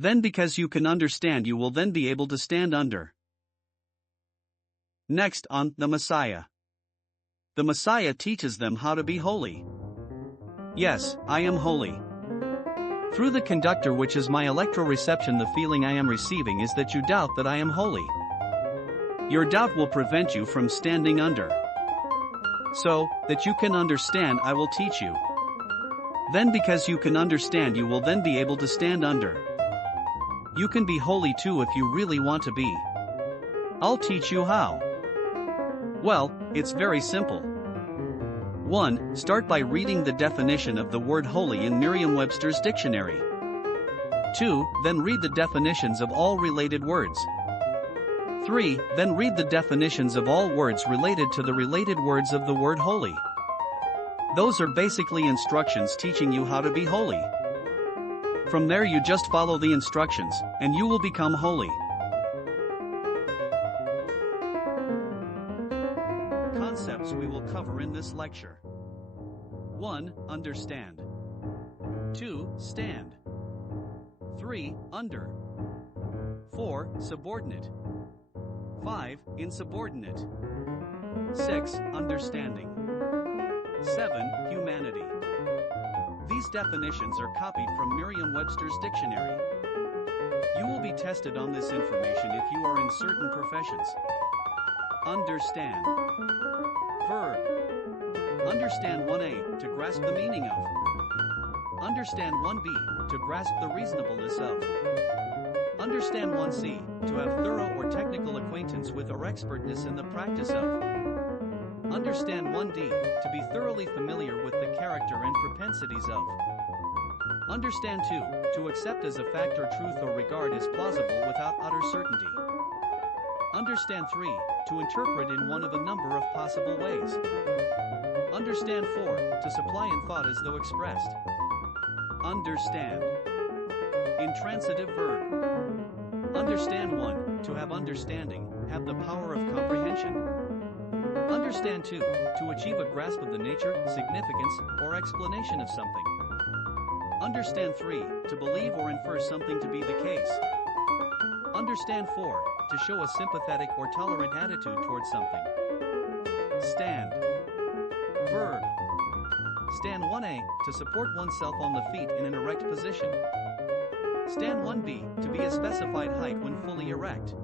Then because you can understand you will then be able to stand under. Next on the Messiah. The Messiah teaches them how to be holy. Yes, I am holy. Through the conductor which is my electroreception, the feeling I am receiving is that you doubt that I am holy. Your doubt will prevent you from standing under. So, that you can understand, I will teach you. Then because you can understand you will then be able to stand under. You can be holy too if you really want to be. I'll teach you how. Well, it's very simple. 1. Start by reading the definition of the word holy in Merriam-Webster's dictionary. 2. Then read the definitions of all related words. 3. Then read the definitions of all words related to the related words of the word holy. Those are basically instructions teaching you how to be holy. From there you just follow the instructions, and you will become holy. Concepts we will cover in this lecture. 1. Understand. 2. Stand. 3. Under. 4. Subordinate. 5. Insubordinate. 6. Understanding. 7. Humanity. These definitions are copied from Merriam-Webster's dictionary. You will be tested on this information if you are in certain professions. Understand. Verb. Understand 1a, to grasp the meaning of. Understand 1b, to grasp the reasonableness of. Understand 1c, to have thorough or technical acquaintance with or expertness in the practice of. Understand 1d, to be thoroughly familiar with the character and propensities of. Understand 2, to accept as a fact or truth or regard as plausible without utter certainty. Understand 3, to interpret in one of a number of possible ways. Understand 4, to supply in thought as though expressed. Understand. Intransitive verb. Understand 1, to have understanding, have the power of comprehension. Understand 2, to achieve a grasp of the nature, significance, or explanation of something. Understand 3, to believe or infer something to be the case. Understand 4, to show a sympathetic or tolerant attitude towards something. Stand. Verb. Stand 1a, to support oneself on the feet in an erect position. Stand 1b, to be a specified height when fully erect.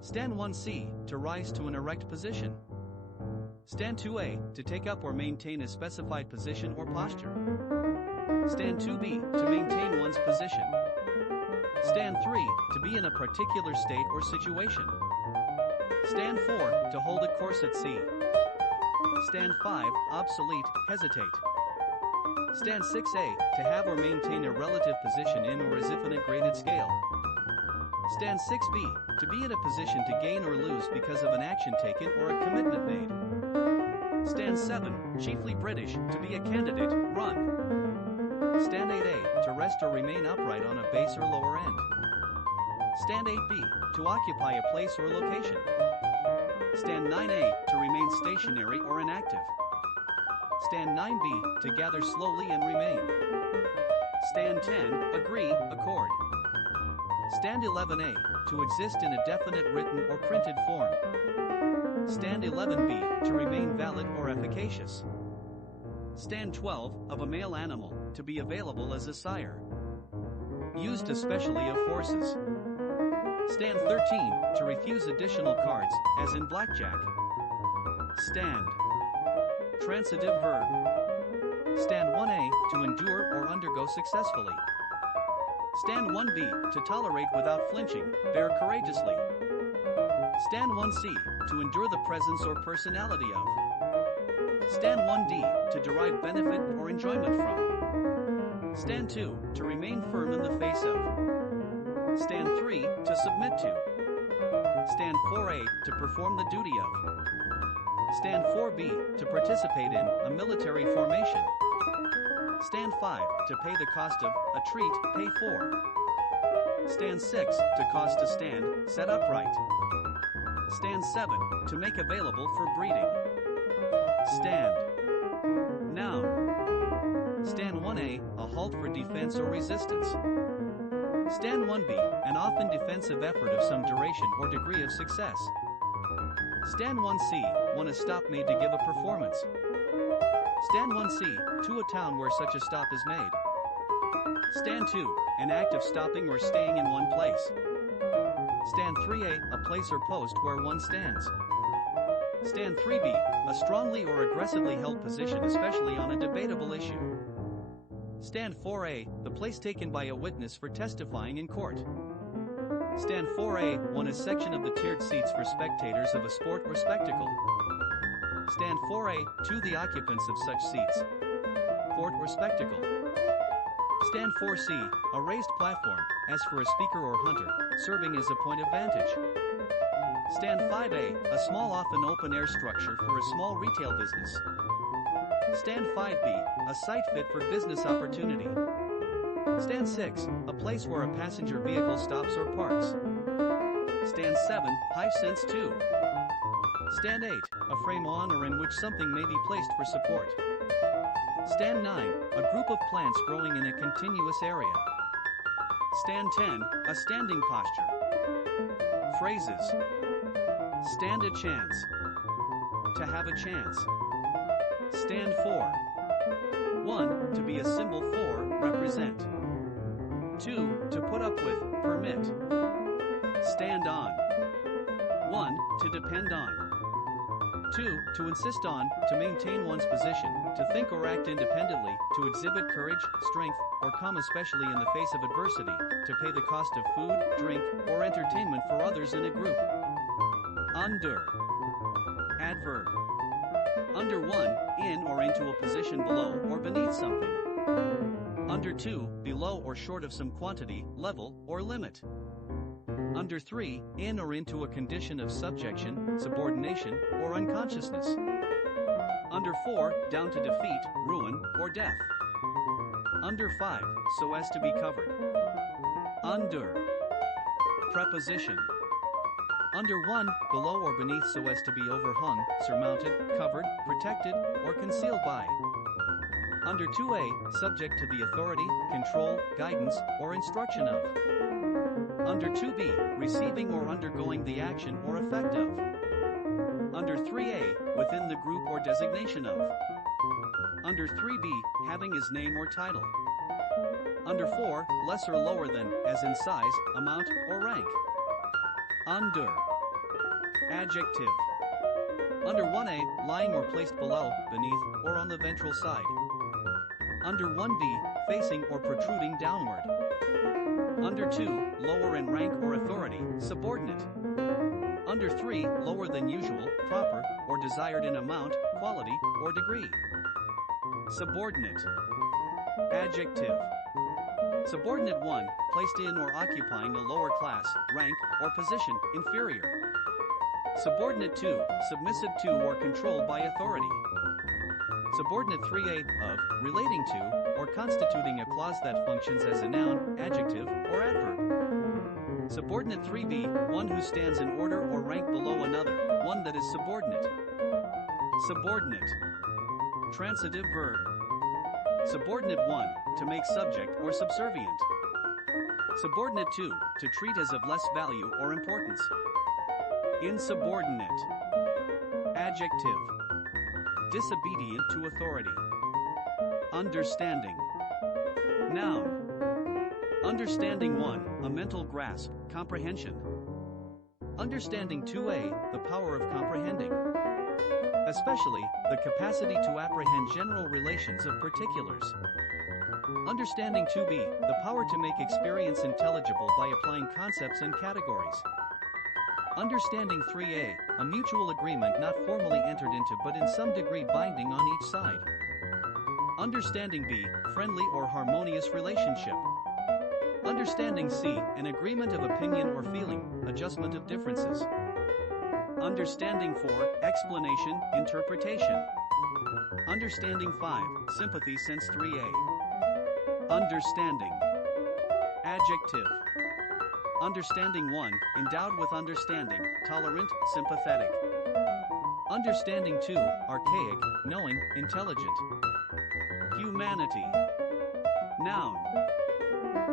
Stand 1c, to rise to an erect position. Stand 2a, to take up or maintain a specified position or posture. Stand 2b, to maintain one's position. Stand 3, to be in a particular state or situation. Stand 4, to hold a course at sea. Stand 5, obsolete, hesitate. Stand 6a, to have or maintain a relative position in or as if in a graded scale. Stand 6b, to be in a position to gain or lose because of an action taken or a commitment made. Stand 7, chiefly British, to be a candidate, run. Stand 8a, to rest or remain upright on a base or lower end. Stand 8b, to occupy a place or location. Stand 9a, to remain stationary or inactive. Stand 9b, to gather slowly and remain. Stand 10, agree, accord. Stand 11a, to exist in a definite written or printed form. Stand 11b, to remain valid or efficacious. Stand 12, of a male animal, to be available as a sire. Used especially of forces. Stand 13, to refuse additional cards, as in blackjack. Stand. Transitive verb. Stand 1a, to endure or undergo successfully. Stand 1b, to tolerate without flinching, bear courageously. Stand 1c, to endure the presence or personality of. Stand 1d, to derive benefit or enjoyment from. Stand 2, to remain firm in the face of. Stand 3, to submit to. Stand 4a, to perform the duty of. Stand 4b, to participate in, a military formation. Stand 5, to pay the cost of, a treat, pay for. Stand 6, to cause to stand, set upright. Stand 7, to make available for breeding. Stand. Noun. Stand 1a, a halt for defense or resistance. Stand 1b, an often defensive effort of some duration or degree of success. Stand 1c, a stop made to give a performance. Stand 1c, a town where such a stop is made. Stand 2, an act of stopping or staying in one place. Stand 3a, a place or post where one stands. Stand 3b, a strongly or aggressively held position especially on a debatable issue. Stand 4a, the place taken by a witness for testifying in court. Stand 4a, a section of the tiered seats for spectators of a sport or spectacle. Stand 4a, the occupants of such seats. Sport or spectacle. Stand 4c, a raised platform, as for a speaker or hunter, serving as a point of vantage. Stand 5a, a small often open-air structure for a small retail business. Stand 5b, a site fit for business opportunity. Stand 6, a place where a passenger vehicle stops or parks. Stand 7, high sense 2. Stand 8, a frame on or in which something may be placed for support. Stand 9, a group of plants growing in a continuous area. Stand 10, a standing posture. Phrases. Stand a chance. To have a chance. Stand for. 1, to be a symbol for, represent. 2, to put up with, permit. Stand on. 1, to depend on. 2, to insist on, to maintain one's position, to think or act independently, to exhibit courage, strength, or calm especially in the face of adversity, to pay the cost of food, drink, or entertainment for others in a group. Under. Adverb. Under 1, in or into a position below or beneath something. Under 2, below or short of some quantity, level, or limit. Under 3, in or into a condition of subjection, subordination, or unconsciousness. Under 4, down to defeat, ruin, or death. Under 5, so as to be covered. Under. Preposition. Under 1, below or beneath so as to be overhung, surmounted, covered, protected, or concealed by. Under 2a, subject to the authority, control, guidance, or instruction of. Under 2b, receiving or undergoing the action or effect of. Under 3a, within the group or designation of. Under 3b, having his name or title. Under 4, less or lower than, as in size, amount, or rank. Under. Adjective. Under 1a, lying or placed below, beneath, or on the ventral side. Under 1b, facing or protruding downward. Under 2, lower in rank or authority, subordinate. Under 3, lower than usual, proper, or desired in amount, quality, or degree. Subordinate. Adjective. Subordinate 1, placed in or occupying a lower class, rank, or position, inferior. Subordinate 2, submissive to or controlled by authority. Subordinate 3a, of, relating to, or constituting a clause that functions as a noun, adjective, or adverb. Subordinate 3b, one who stands in order or rank below another, one that is subordinate. Subordinate. Transitive verb. Subordinate 1, to make subject or subservient. Subordinate 2, to treat as of less value or importance. Insubordinate. Adjective. Disobedient to authority. Understanding. Noun. Understanding 1, a mental grasp, comprehension. Understanding 2a, the power of comprehending. Especially, the capacity to apprehend general relations of particulars. Understanding 2b, the power to make experience intelligible by applying concepts and categories. Understanding 3a, a mutual agreement not formally entered into but in some degree binding on each side. Understanding b, friendly or harmonious relationship. Understanding c, an agreement of opinion or feeling, adjustment of differences. Understanding 4, explanation, interpretation. Understanding 5, sympathy sense 3a. Understanding. Adjective. Understanding 1, endowed with understanding, tolerant, sympathetic. Understanding 2, archaic, knowing, intelligent. Humanity. Noun.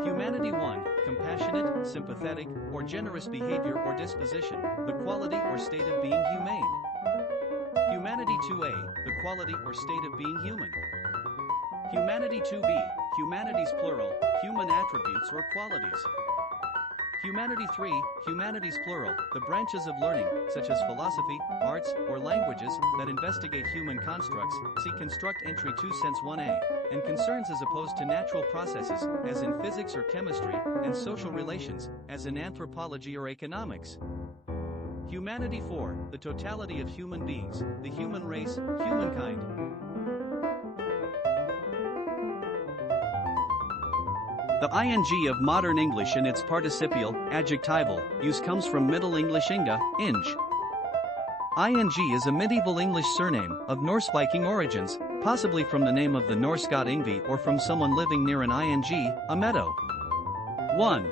Humanity 1, compassionate, sympathetic, or generous behavior or disposition, the quality or state of being humane. Humanity 2A, the quality or state of being human. Humanity 2B, humanities plural, human attributes or qualities. Humanity 3, humanities plural, the branches of learning, such as philosophy, arts, or languages, that investigate human constructs, see Construct Entry 2 Sense 1A, and concerns as opposed to natural processes, as in physics or chemistry, and social relations, as in anthropology or economics. Humanity 4, the totality of human beings, the human race, humankind. The ing of modern English in its participial, adjectival, use comes from Middle English inga, inge. Ing is a medieval English surname, of Norse Viking origins, possibly from the name of the Norse god Ingvi or from someone living near an ing, a meadow. 1.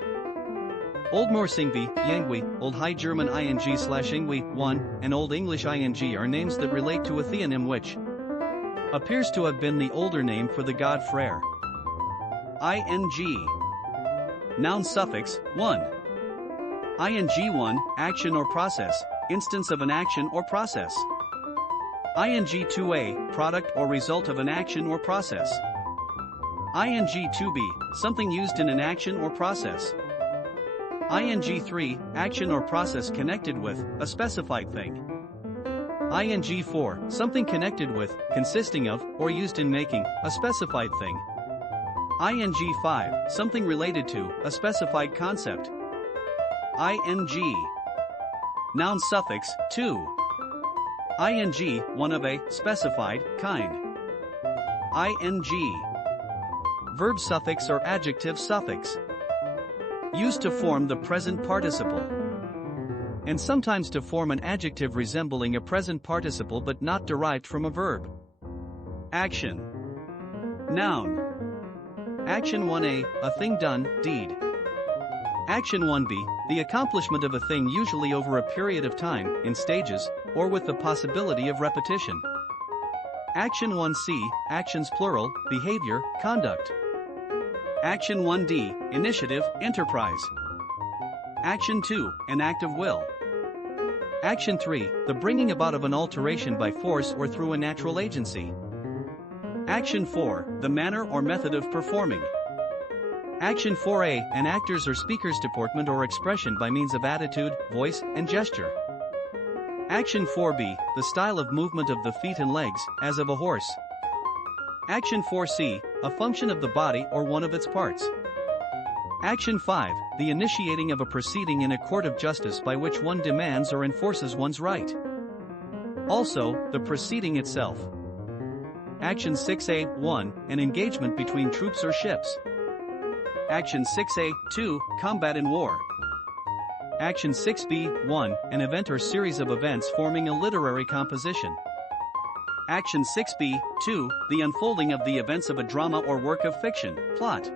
Old Norse Ingvi, Yangwi, Old High German ing/ingwi, 1, and Old English ing are names that relate to a theonym which appears to have been the older name for the god Freyr. ing. Noun suffix, 1. ing1, action or process, instance of an action or process. ing2a, product or result of an action or process. ing2b, something used in an action or process. ing3, action or process connected with, a specified thing. ing4, something connected with, consisting of, or used in making, a specified thing. ing5, something related to, a specified concept. ing. Noun suffix, 2. ing, one of a, specified, kind. ing. Verb suffix or adjective suffix. Used to form the present participle. And sometimes to form an adjective resembling a present participle but not derived from a verb. Action. Noun. Action 1a, a thing done, deed. Action 1b, the accomplishment of a thing usually over a period of time, in stages, or with the possibility of repetition. Action 1c, actions plural, behavior, conduct. Action 1d, initiative, enterprise. Action 2, an act of will. Action 3, the bringing about of an alteration by force or through a natural agency. Action 4, the manner or method of performing. Action 4a, an actor's or speaker's deportment or expression by means of attitude, voice, and gesture. Action 4b, the style of movement of the feet and legs, as of a horse. Action 4c, a function of the body or one of its parts. Action 5, the initiating of a proceeding in a court of justice by which one demands or enforces one's right. Also, the proceeding itself. Action 6a, 1, an engagement between troops or ships. Action 6a, 2, combat in war. Action 6b, 1, an event or series of events forming a literary composition. Action 6b, 2, the unfolding of the events of a drama or work of fiction, plot.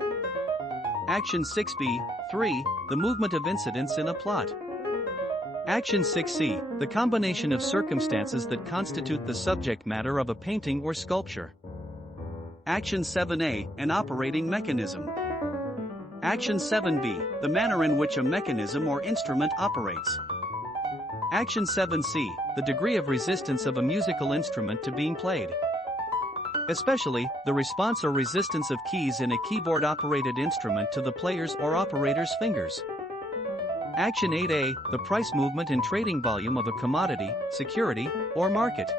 Action 6b, 3, the movement of incidents in a plot. Action 6c, the combination of circumstances that constitute the subject matter of a painting or sculpture. Action 7a, an operating mechanism. Action 7b, the manner in which a mechanism or instrument operates. Action 7c, the degree of resistance of a musical instrument to being played. Especially, the response or resistance of keys in a keyboard-operated instrument to the player's or operator's fingers. Action 8a, the price movement and trading volume of a commodity, security, or market.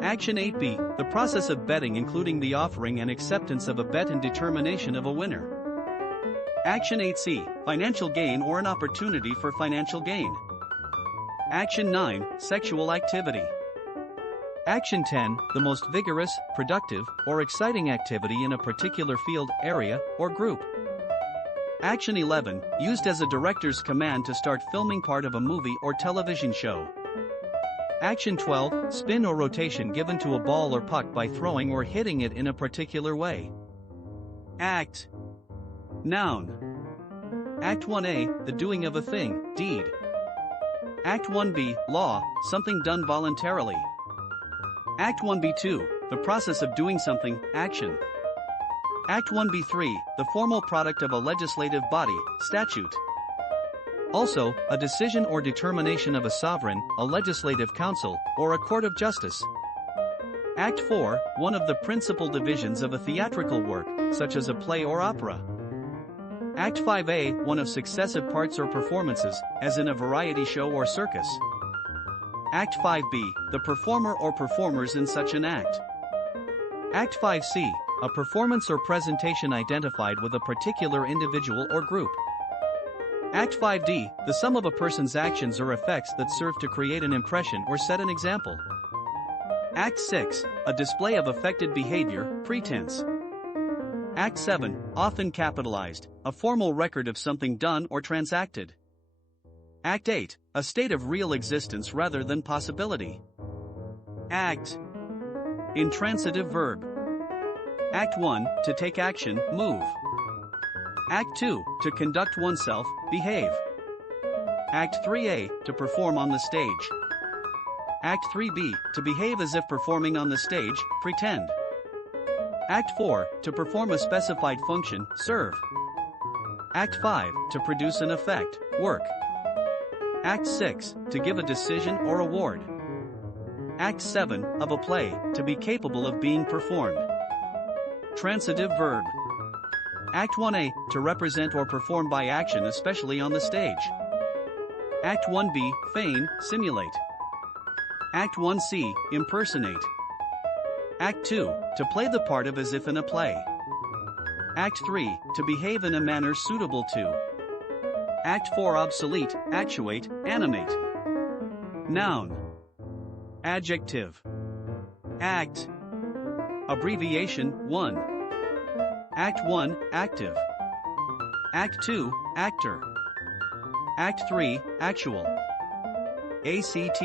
Action 8b, the process of betting including the offering and acceptance of a bet and determination of a winner. Action 8c, financial gain or an opportunity for financial gain. Action 9, sexual activity. Action 10, the most vigorous, productive, or exciting activity in a particular field, area, or group. Action 11, used as a director's command to start filming part of a movie or television show. Action 12, spin or rotation given to a ball or puck by throwing or hitting it in a particular way. Act. Noun. Act 1a, the doing of a thing, deed. Act 1b, law, something done voluntarily. Act 1b2, the process of doing something, action. Act 1b3, the formal product of a legislative body, statute. Also, a decision or determination of a sovereign, a legislative council, or a court of justice. Act 4, one of the principal divisions of a theatrical work, such as a play or opera. Act 5a, one of successive parts or performances, as in a variety show or circus. Act 5b, the performer or performers in such an act. Act 5c, a performance or presentation identified with a particular individual or group. Act 5d, the sum of a person's actions or effects that serve to create an impression or set an example. Act 6, a display of affected behavior, pretense. Act 7, often capitalized, a formal record of something done or transacted. Act 8, a state of real existence rather than possibility. Act. Intransitive verb. Act 1, to take action, move. Act 2, to conduct oneself, behave. Act 3a, to perform on the stage. Act 3b, to behave as if performing on the stage, pretend. Act 4, to perform a specified function, serve. Act 5, to produce an effect, work. Act 6, to give a decision or award. Act 7, of a play, to be capable of being performed. Transitive verb. Act 1a, to represent or perform by action especially on the stage. Act 1b, feign, simulate. Act 1c, impersonate. Act 2, to play the part of as if in a play. Act 3, to behave in a manner suitable to. Act 4, obsolete, actuate, animate. Noun. Adjective. Act. Abbreviation, 1. Act 1, active. Act 2, actor. Act 3, actual. ACT.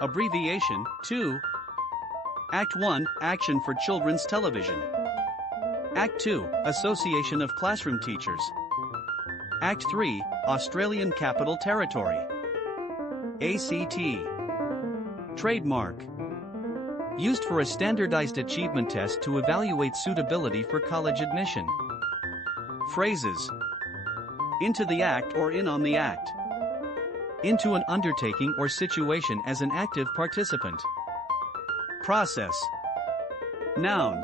Abbreviation, 2. Act 1, action for children's television. Act 2, Association of Classroom Teachers. Act 3, Australian Capital Territory. ACT. Trademark. Used for a standardized achievement test to evaluate suitability for college admission. Phrases. Into the act or in on the act. Into an undertaking or situation as an active participant. Process. Noun.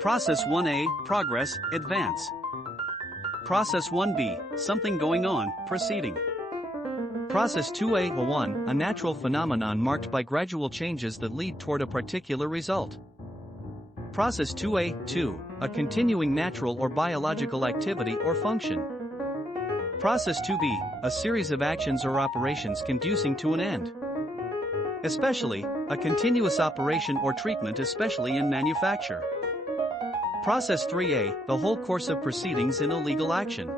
Process 1a, progress, advance. Process 1b, something going on, proceeding. Process 2a, a natural phenomenon marked by gradual changes that lead toward a particular result. Process 2a, a continuing natural or biological activity or function. Process 2b, a series of actions or operations conducing to an end. Especially, a continuous operation or treatment especially in manufacture. Process 3a, the whole course of proceedings in a legal action.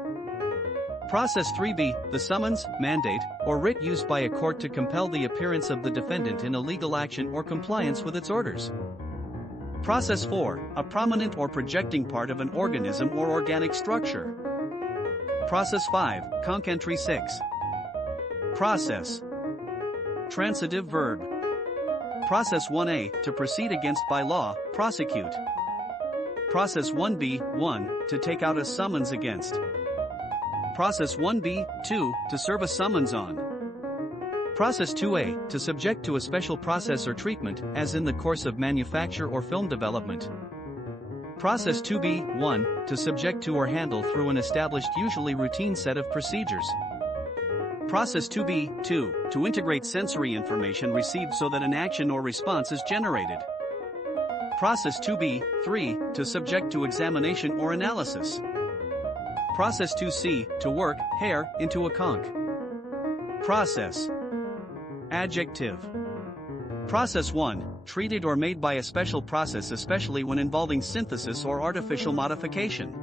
Process 3b, the summons, mandate, or writ used by a court to compel the appearance of the defendant in a legal action or compliance with its orders. Process 4, a prominent or projecting part of an organism or organic structure. Process 5, Conc. Entry 6. Process. Transitive verb. Process 1a, to proceed against by law, prosecute. Process 1b, 1, to take out a summons against. Process 1b, 2, to serve a summons on. Process 2a, to subject to a special process or treatment, as in the course of manufacture or film development. Process 2b, 1, to subject to or handle through an established usually routine set of procedures. Process 2b, 2, to integrate sensory information received so that an action or response is generated. Process 2b, 3, to subject to examination or analysis. Process 2c, to work, hair, into a conch. Process. Adjective. Process 1, treated or made by a special process especially when involving synthesis or artificial modification.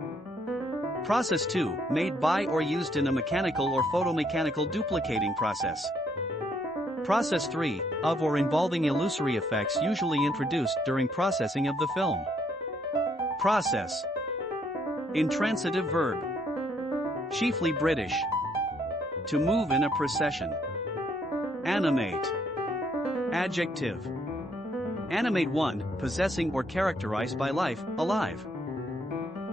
Process 2, made by or used in a mechanical or photomechanical duplicating process. Process 3, of or involving illusory effects usually introduced during processing of the film. Process. Intransitive verb. Chiefly British. To move in a procession. Animate. Adjective. Animate 1, possessing or characterized by life, alive.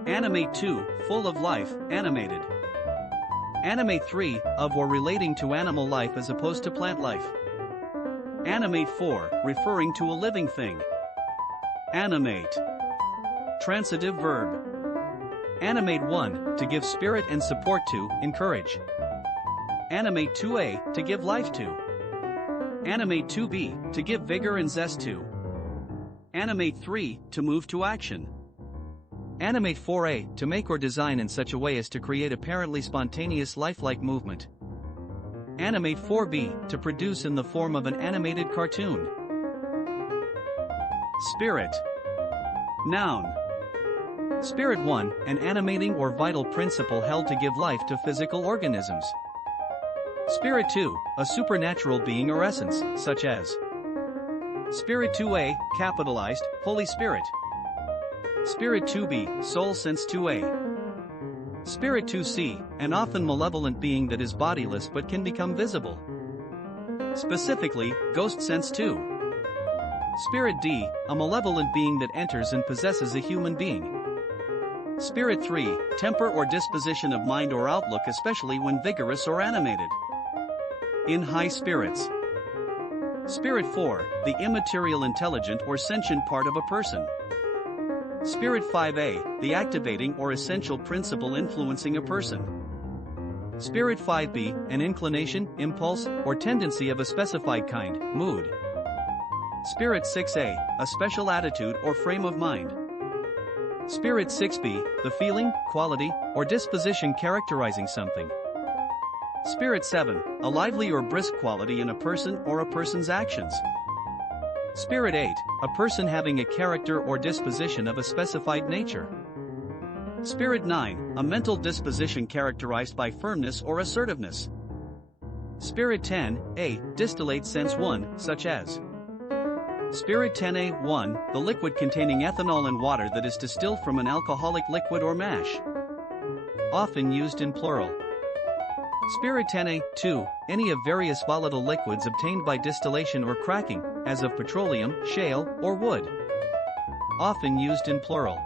Animate 2, full of life, animated. Animate 3, of or relating to animal life as opposed to plant life. Animate 4, referring to a living thing. Animate. Transitive verb. Animate 1, to give spirit and support to, encourage. Animate 2a, to give life to. Animate 2b, to give vigor and zest to. Animate 3, to move to action. Animate 4a, to make or design in such a way as to create apparently spontaneous lifelike movement. Animate 4b, to produce in the form of an animated cartoon. Spirit. Noun. Spirit 1, an animating or vital principle held to give life to physical organisms. Spirit 2, a supernatural being or essence, such as Spirit 2a, capitalized, Holy Spirit. Spirit 2b, soul sense 2a. Spirit 2c, an often malevolent being that is bodiless but can become visible. Specifically, ghost sense 2. Spirit D, a malevolent being that enters and possesses a human being. Spirit 3, temper or disposition of mind or outlook, especially when vigorous or animated. In high spirits. Spirit 4, the immaterial intelligent or sentient part of a person. Spirit 5a, the activating or essential principle influencing a person. Spirit 5b, an inclination, impulse, or tendency of a specified kind, mood. Spirit 6a, a special attitude or frame of mind. Spirit 6b, the feeling, quality, or disposition characterizing something. Spirit 7, a lively or brisk quality in a person or a person's actions. Spirit 8, a person having a character or disposition of a specified nature. Spirit 9, a mental disposition characterized by firmness or assertiveness. Spirit 10a, distillate sense 1, such as Spirit 10a1, the liquid containing ethanol and water that is distilled from an alcoholic liquid or mash. Often used in plural. Spirit 10a2, any of various volatile liquids obtained by distillation or cracking, as of petroleum, shale, or wood. Often used in plural.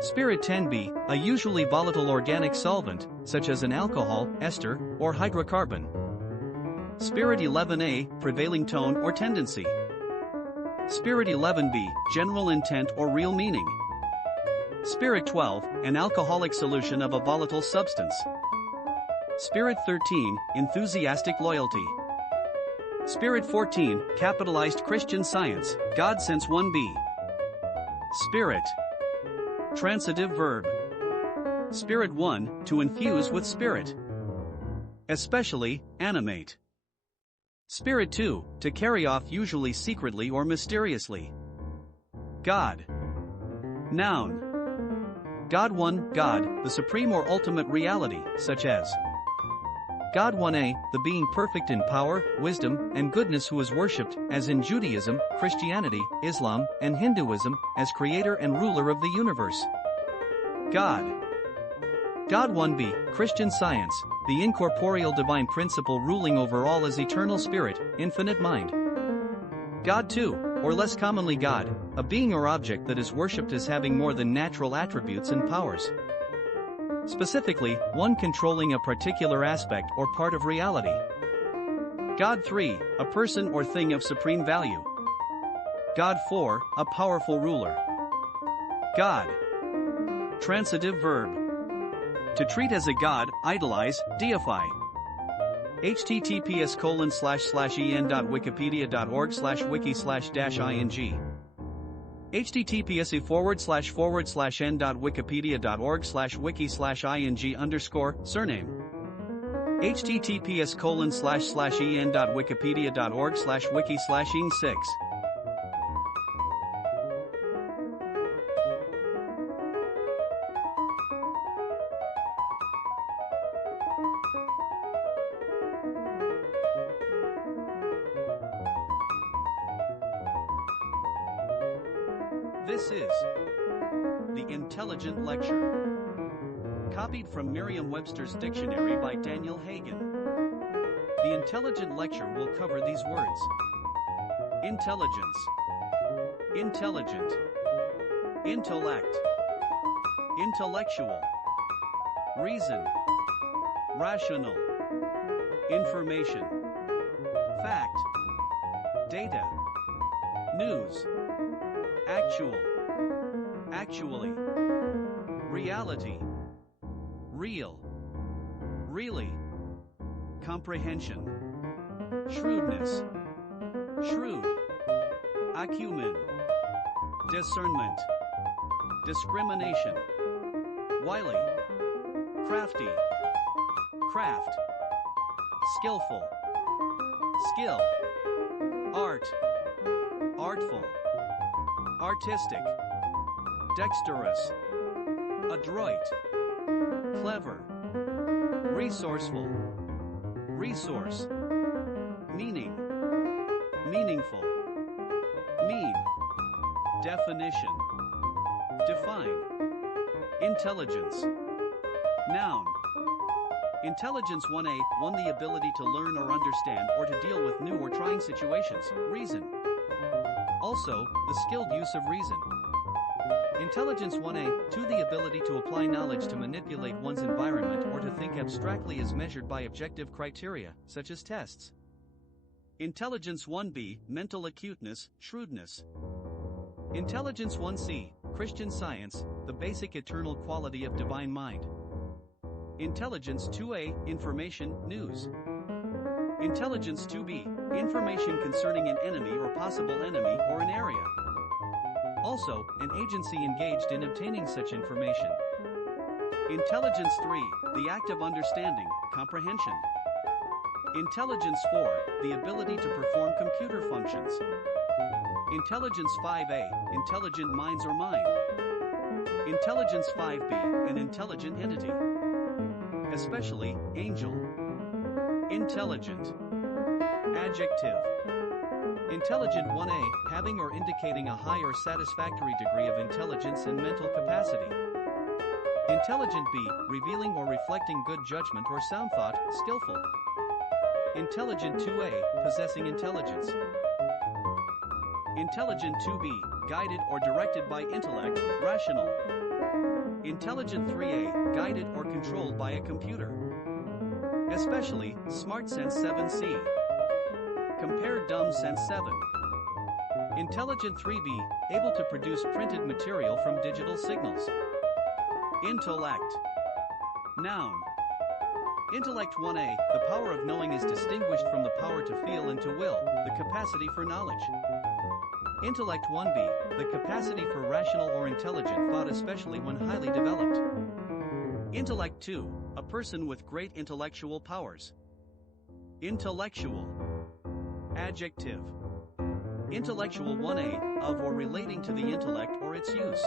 Spirit 10b, a usually volatile organic solvent, such as an alcohol, ester, or hydrocarbon. Spirit 11a, prevailing tone or tendency. Spirit 11b, general intent or real meaning. Spirit 12, an alcoholic solution of a volatile substance. Spirit 13, enthusiastic loyalty. Spirit 14, capitalized Christian Science, God sense 1b. Spirit. Transitive verb. Spirit 1, to infuse with spirit. Especially, animate. Spirit 2, to carry off usually secretly or mysteriously. God. Noun. God 1, God, the supreme or ultimate reality, such as God 1a, the being perfect in power, wisdom, and goodness who is worshipped, as in Judaism, Christianity, Islam, and Hinduism, as creator and ruler of the universe. God. God 1b, Christian Science, the incorporeal divine principle ruling over all as eternal spirit, infinite mind. God 2, or less commonly God, a being or object that is worshipped as having more than natural attributes and powers. Specifically, one controlling a particular aspect or part of reality. God 3, a person or thing of supreme value. God 4, a powerful ruler. God. Transitive verb. To treat as a god, idolize, deify. https://en.wikipedia.org/wiki/-ing https://n.wikipedia.org/wiki/ing_surname https://en.wikipedia.org/wiki/ing6 This is The Intelligent Lecture. Copied from Merriam-Webster's Dictionary by Daniel Hagen. The Intelligent Lecture will cover these words: intelligence, intelligent, intellect, intellectual, reason, rational, information, fact, data, news, actual, actually, reality, real, really, comprehension, shrewdness, shrewd, acumen, discernment, discrimination, wily, crafty, craft, skillful, skill, art, artful, artistic, dexterous, adroit, clever, resourceful, resource, meaning, meaningful, mean, definition, define, intelligence, noun. Intelligence 1A, 1 the ability to learn or understand or to deal with new or trying situations, reason. Also, the skilled use of reason. Intelligence 1A, 2 the ability to apply knowledge to manipulate one's environment or to think abstractly as measured by objective criteria, such as tests. Intelligence 1B, mental acuteness, shrewdness. Intelligence 1C, Christian Science, the basic eternal quality of divine mind. Intelligence 2A, information, news. Intelligence 2B, information concerning an enemy or possible enemy or an area. Also, an agency engaged in obtaining such information. Intelligence 3, the act of understanding, comprehension. Intelligence 4, the ability to perform computer functions. Intelligence 5A, intelligent minds or mind. Intelligence 5B, an intelligent entity. Especially, angel. Intelligent. Adjective. Intelligent 1A, having or indicating a high or satisfactory degree of intelligence and mental capacity. Intelligent B, revealing or reflecting good judgment or sound thought, skillful. Intelligent 2A, possessing intelligence. Intelligent 2B, guided or directed by intellect, rational. Intelligent 3A, guided or controlled by a computer. Especially, Smart Sense 7C. Compare Dumb Sense 7. Intelligent 3B, able to produce printed material from digital signals. Intellect. Noun. Intellect 1A, the power of knowing is distinguished from the power to feel and to will, the capacity for knowledge. Intellect 1B, the capacity for rational or intelligent thought especially when highly developed. Intellect 2, a person with great intellectual powers. Intellectual. Adjective. Intellectual 1A, of or relating to the intellect or its use.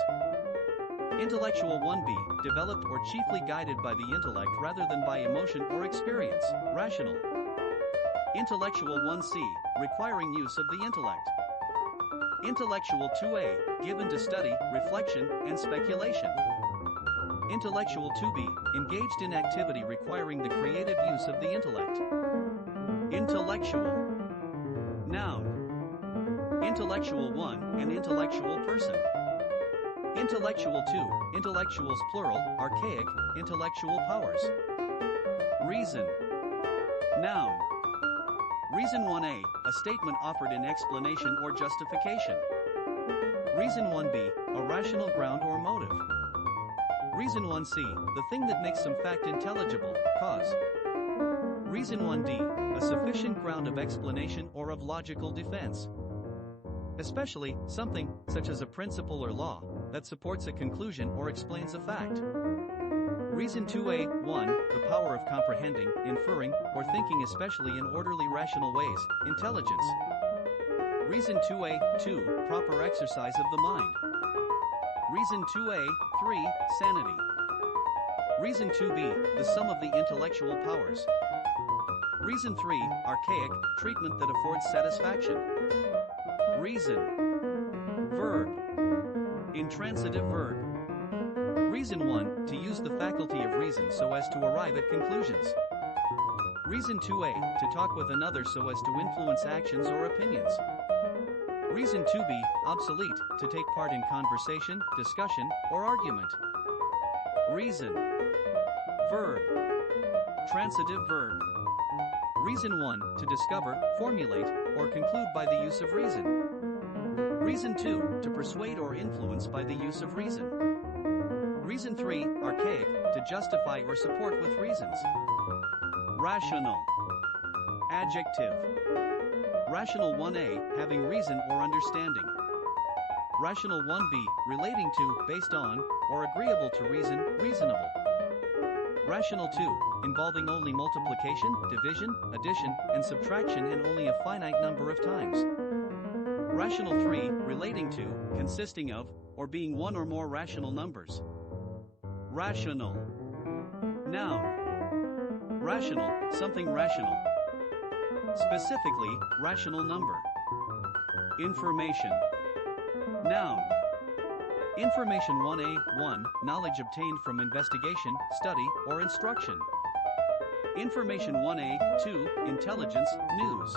Intellectual 1B, developed or chiefly guided by the intellect rather than by emotion or experience, rational. Intellectual 1C, requiring use of the intellect. Intellectual 2A, given to study, reflection, and speculation. Intellectual 2B, engaged in activity requiring the creative use of the intellect. Intellectual. Noun. Intellectual 1, an intellectual person. Intellectual 2, intellectuals plural, archaic, intellectual powers. Reason. Noun. Reason 1A, a statement offered in explanation or justification. Reason 1B, a rational ground or motive. Reason 1C, the thing that makes some fact intelligible, cause. Reason 1D, a sufficient ground of explanation or of logical defense. Especially, something, such as a principle or law, that supports a conclusion or explains a fact. Reason 2A, 1, the power of comprehending, inferring, or thinking especially in orderly rational ways, intelligence. Reason 2A, 2, proper exercise of the mind. Reason 2A, 3, sanity. Reason 2B, the sum of the intellectual powers. Reason 3, archaic, treatment that affords satisfaction. Reason. Verb. Intransitive verb. Reason 1, to use the faculty of reason so as to arrive at conclusions. Reason 2A, to talk with another so as to influence actions or opinions. Reason 2b, obsolete, to take part in conversation, discussion, or argument. Reason. Verb. Transitive verb. Reason 1, to discover, formulate, or conclude by the use of reason. Reason 2, to persuade or influence by the use of reason. Reason 3, archaic, to justify or support with reasons. Rational. Adjective. Rational 1a, having reason or understanding. Rational 1b, relating to, based on, or agreeable to reason, reasonable. Rational 2, involving only multiplication, division, addition, and subtraction and only a finite number of times. Rational 3, relating to, consisting of, or being one or more rational numbers. Rational. Noun. Rational, something rational. Specifically, rational number. Information. Noun. Information 1a, 1, knowledge obtained from investigation, study, or instruction. Information 1a, 2, intelligence, news.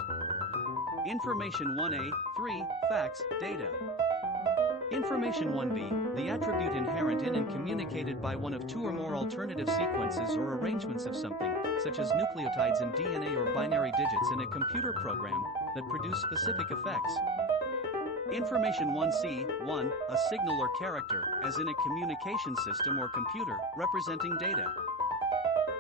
Information 1a, 3, facts, data. Information 1b, the attribute inherent in and communicated by one of two or more alternative sequences or arrangements of something, such as nucleotides in DNA or binary digits in a computer program, that produce specific effects. Information 1c, 1, a signal or character, as in a communication system or computer, representing data.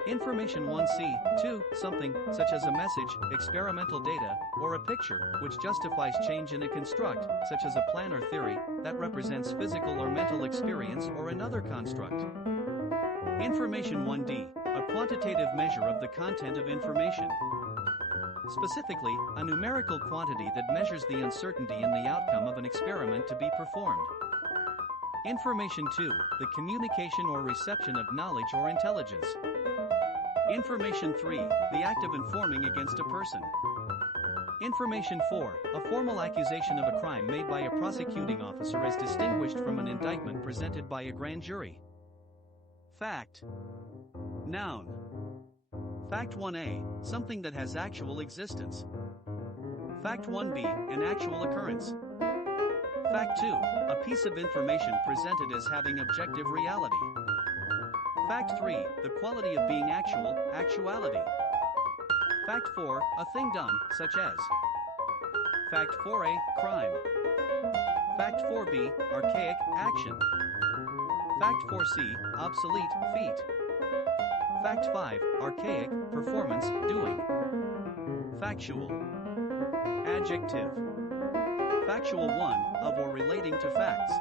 Information 1c, 2, something, such as a message, experimental data, or a picture, which justifies change in a construct, such as a plan or theory, that represents physical or mental experience or another construct. Information 1d, a quantitative measure of the content of information. Specifically, a numerical quantity that measures the uncertainty in the outcome of an experiment to be performed. Information 2, the communication or reception of knowledge or intelligence. Information 3, the act of informing against a person. Information 4, a formal accusation of a crime made by a prosecuting officer as distinguished from an indictment presented by a grand jury. Fact. Noun. Fact 1a, something that has actual existence. Fact 1b, an actual occurrence. Fact 2, a piece of information presented as having objective reality. Fact 3, the quality of being actual, actuality. Fact 4, a thing done, such as. Fact 4a, crime. Fact 4b, archaic, action. Fact 4c, obsolete, feat. Fact 5, archaic, performance, doing. Factual. Adjective. Factual 1, of or relating to facts.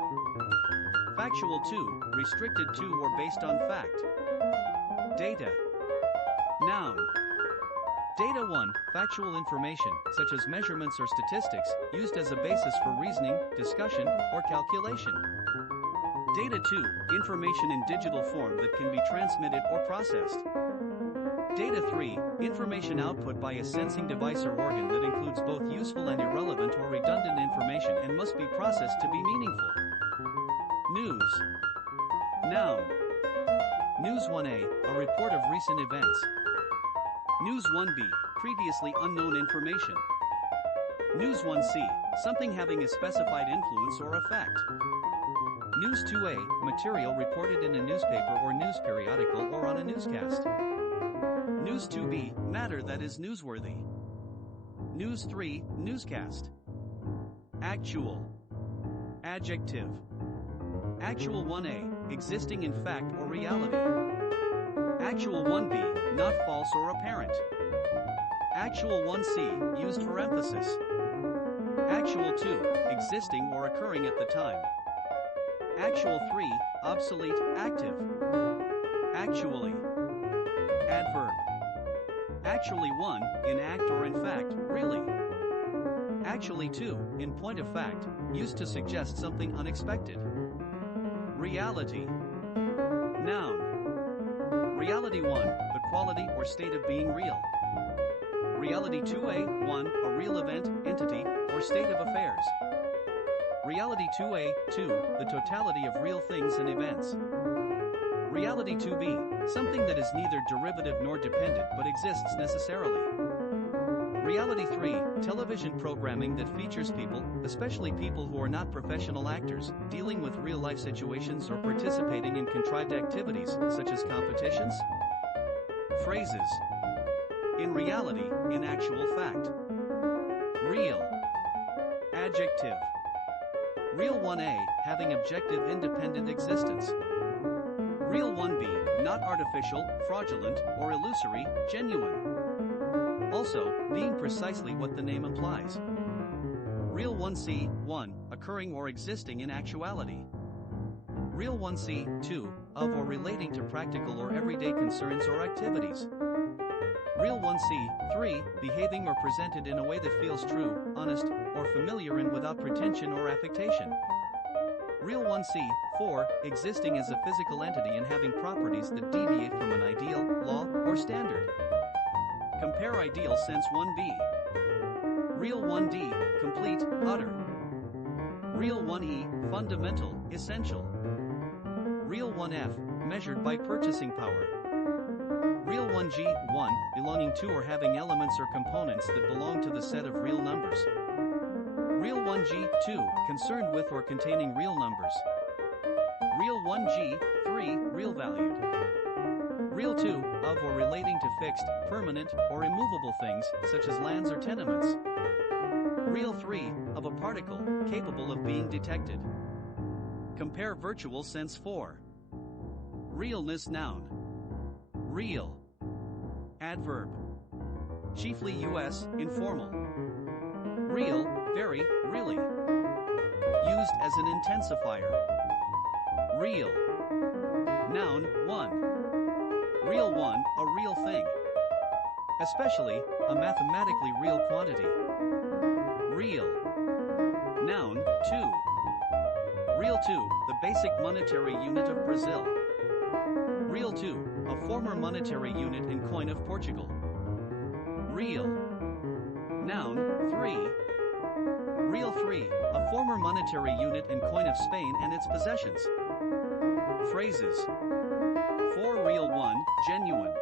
Factual 2, restricted to or based on fact. Data. Noun. Data 1, factual information, such as measurements or statistics, used as a basis for reasoning, discussion, or calculation. Data 2, information in digital form that can be transmitted or processed. Data 3, information output by a sensing device or organ that includes both useful and irrelevant or redundant information and must be processed to be meaningful. News. Noun. News 1a, a report of recent events. News 1b, previously unknown information. News 1c, something having a specified influence or effect. News 2a, material reported in a newspaper or news periodical or on a newscast. News 2b, matter that is newsworthy. News 3, newscast. Actual. Adjective. Actual 1a, existing in fact or reality. Actual 1b, not false or apparent. Actual 1c, used for emphasis. Actual 2, existing or occurring at the time. Actual 3, obsolete, active. Actually. Adverb. Actually 1, in act or in fact, really. Actually 2, in point of fact, used to suggest something unexpected. Reality. Noun. Reality 1, the quality or state of being real. Reality 2a, 1, a real event, entity, or state of affairs. Reality 2a, 2, the totality of real things and events. Reality 2b, something that is neither derivative nor dependent but exists necessarily. Reality 3, television programming that features people, especially people who are not professional actors, dealing with real-life situations or participating in contrived activities, such as competitions. Phrases. In reality, in actual fact. Real. Adjective. Real 1A, having objective independent existence. Real 1B, not artificial, fraudulent, or illusory, genuine. Also, being precisely what the name implies. Real 1C, 1, occurring or existing in actuality. Real 1C, 2, of or relating to practical or everyday concerns or activities. Real 1C, 3, behaving or presented in a way that feels true, honest, or familiar and without pretension or affectation. Real 1C, 4, existing as a physical entity and having properties that deviate from an ideal, law, or standard. Compare ideal sense 1B. Real 1D, complete, utter. Real 1E, fundamental, essential. Real 1F, measured by purchasing power. Real 1G, 1, belonging to or having elements or components that belong to the set of real numbers. Real 1G, 2, concerned with or containing real numbers. Real 1G, 3, real valued. Real 2, of or relating to fixed, permanent, or immovable things, such as lands or tenements. Real 3, of a particle, capable of being detected. Compare virtual sense 4. Realness noun. Real. Adverb. Chiefly U.S., informal. Real, very, really. Used as an intensifier. Real. Noun, 1. Real 1, a real thing. Especially, a mathematically real quantity. Real. Noun, 2. Real 2, the basic monetary unit of Brazil. Real 2, a former monetary unit in coin of Portugal. Real. Noun, 3. Real 3, a former monetary unit in coin of Spain and its possessions. Phrases. For real 1, genuine.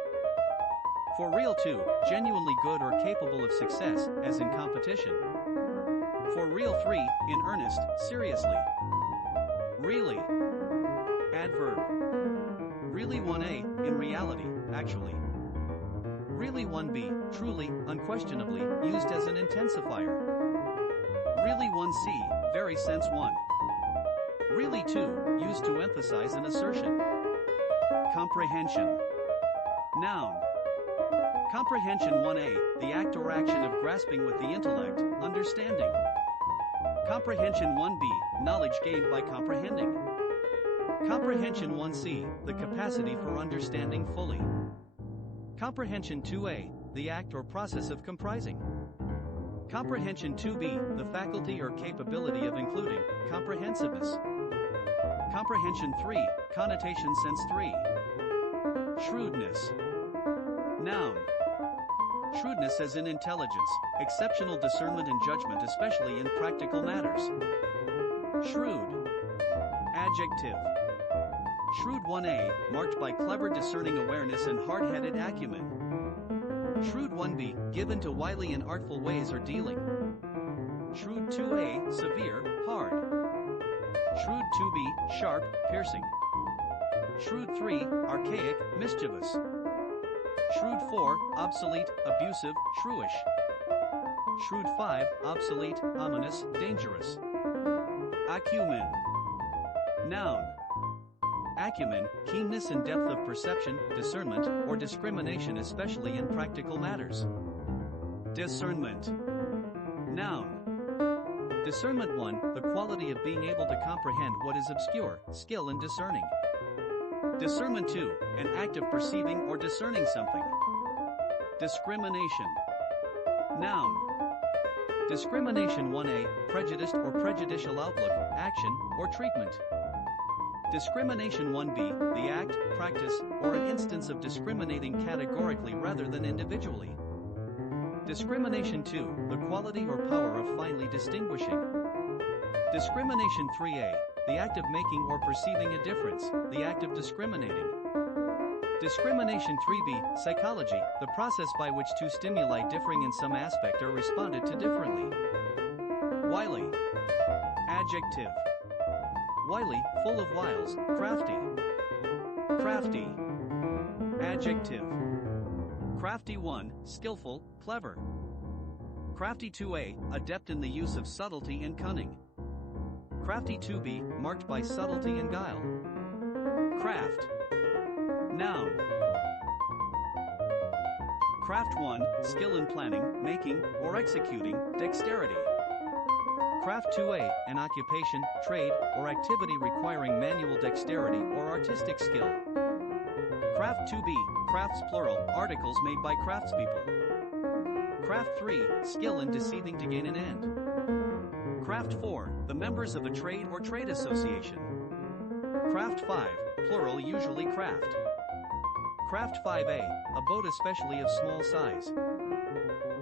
For real 2, genuinely good or capable of success, as in competition. For real 3, in earnest, seriously. Really. Adverb. Really 1A, in reality, actually. Really 1B, truly, unquestionably, used as an intensifier. Really 1C, very sense 1. Really 2, used to emphasize an assertion. Comprehension. Noun. Comprehension 1A, the act or action of grasping with the intellect, understanding. Comprehension 1B, knowledge gained by comprehending. Comprehension 1C, the capacity for understanding fully. Comprehension 2A, the act or process of comprising. Comprehension 2B, the faculty or capability of including, comprehensiveness. Comprehension 3, connotation sense 3. Shrewdness. Noun. Shrewdness as in intelligence, exceptional discernment and judgment especially in practical matters. Shrewd. Adjective. Shrewd 1A, marked by clever discerning awareness and hard-headed acumen. Shrewd 1B, given to wily and artful ways or dealing. Shrewd 2A, severe, hard. Shrewd 2B, sharp, piercing. Shrewd 3, archaic, mischievous. Shrewd 4, obsolete, abusive, shrewish. Shrewd 5, obsolete, ominous, dangerous. Acumen. Noun. Acumen, keenness and depth of perception, discernment, or discrimination especially in practical matters. Discernment. Noun. Discernment 1, the quality of being able to comprehend what is obscure, skill in discerning. Discernment 2, an act of perceiving or discerning something. Discrimination. Noun. Discrimination 1A, prejudiced or prejudicial outlook, action, or treatment. Discrimination 1B, the act, practice, or an instance of discriminating categorically rather than individually. Discrimination 2, the quality or power of finely distinguishing. Discrimination 3A, the act of making or perceiving a difference, the act of discriminating. Discrimination 3b, psychology, the process by which two stimuli differing in some aspect are responded to differently. Wily. Adjective. Wily, full of wiles, crafty. Crafty. Adjective. Crafty 1, skillful, clever. Crafty 2a, adept in the use of subtlety and cunning. Crafty 2b, marked by subtlety and guile. Craft. Noun. Craft 1, skill in planning, making, or executing, dexterity. Craft 2a, an occupation, trade, or activity requiring manual dexterity or artistic skill. Craft 2b, crafts plural, articles made by craftspeople. Craft 3, skill in deceiving to gain an end. Craft 4, the members of a trade or trade association. Craft 5, plural usually craft. Craft 5a, a boat especially of small size.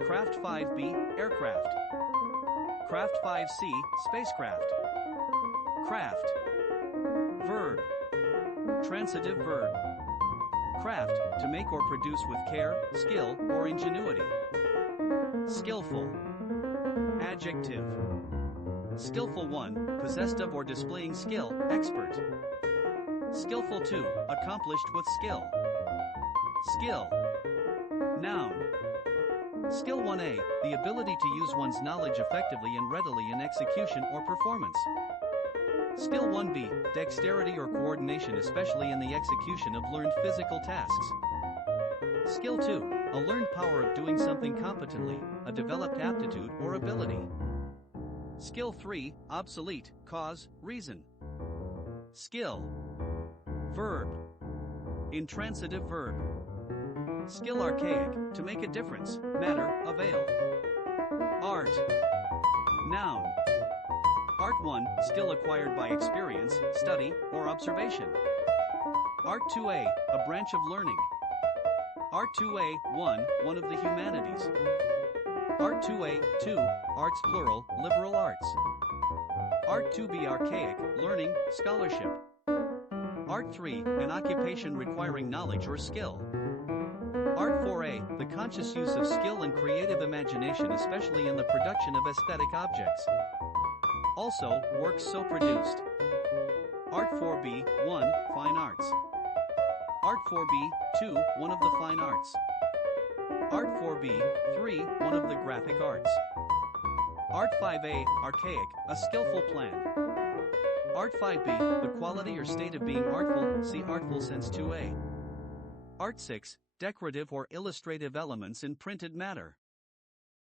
Craft 5b, aircraft. Craft 5c, spacecraft. Craft. Verb. Transitive verb. Craft, to make or produce with care, skill, or ingenuity. Skillful. Adjective. Skillful 1, possessed of or displaying skill, expert. Skillful 2, accomplished with skill. Skill. Noun. Skill 1a, the ability to use one's knowledge effectively and readily in execution or performance. Skill 1b, dexterity or coordination especially in the execution of learned physical tasks. Skill 2, a learned power of doing something competently, a developed aptitude or ability. Skill 3, obsolete, cause, reason. Skill. Verb. Intransitive verb. Skill archaic, to make a difference, matter, avail. Art. Noun. Art 1, skill acquired by experience, study, or observation. Art 2a, a branch of learning. Art 2a, 1 of the humanities. Art 2a, 2, arts plural, liberal arts. Art 2b archaic, learning, scholarship. Art 3, an occupation requiring knowledge or skill. Art 4a, the conscious use of skill and creative imagination especially in the production of aesthetic objects. Also, works so produced. Art 4b, 1, fine arts. Art 4b, 2, one of the fine arts. Art 4b, 3, one of the graphic arts. Art 5a, archaic, a skillful plan. Art 5b, the quality or state of being artful, see Artful Sense 2a. Art 6, decorative or illustrative elements in printed matter.